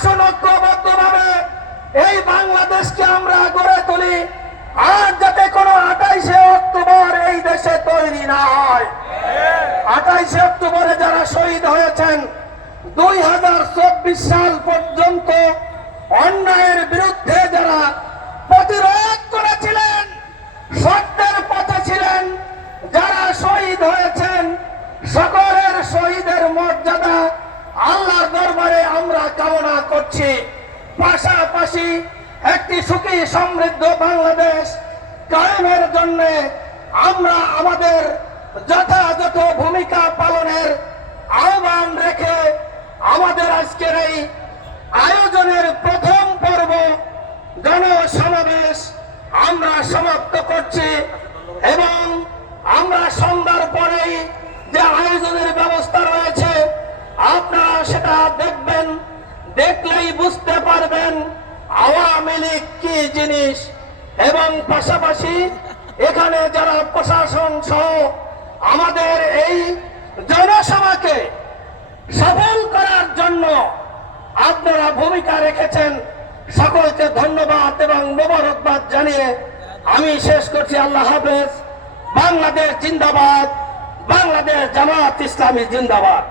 আসুন ঐক্যবদ্ধভাবে এই বাংলাদেশকে আমরা গড়ে তুলি, আর যাতে কোনো আঠাইশে অক্টোবর এই দেশে তৈরি না হয়। আঠাইশে অক্টোবরে যারা শহীদ হয়েছেন, দুই হাজার চব্বিশ সাল পর্যন্ত অন্যায়ের বিরুদ্ধে যারা প্রতিরোধ করেছিলেন, সত্যের পথে ছিলেন, যারা শহীদ হয়েছেন, সকলের শহীদের মর্যাদা আল্লাহর দরবারে আমরা কামনা করছি। পাশাপাশি একটি সুখী সমৃদ্ধ বাংলাদেশ কায়েমের জন্য আমরা আমাদের যথাযথ ভূমিকা পালনের আহ্বান রেখে আমাদের আজকের এই আয়োজনের প্রথম পর্ব জনসমাবেশ আমরা সমাপ্ত করছি এবং আমরা দেখলেই বুঝতে পারবেন আওয়ামী লীগ কি জিনিস। এবং পাশাপাশি এখানে যারা প্রশাসন সহ আমাদের এই জনসভাকে সফল করার জন্য আপনারা ভূমিকা রেখেছেন, সকলকে ধন্যবাদ এবং মোবারকবাদ জানিয়ে আমি শেষ করছি। আল্লাহ হাফেজ। বাংলাদেশ জিন্দাবাদ। বাংলাদেশ জামাত ইসলামী জিন্দাবাদ।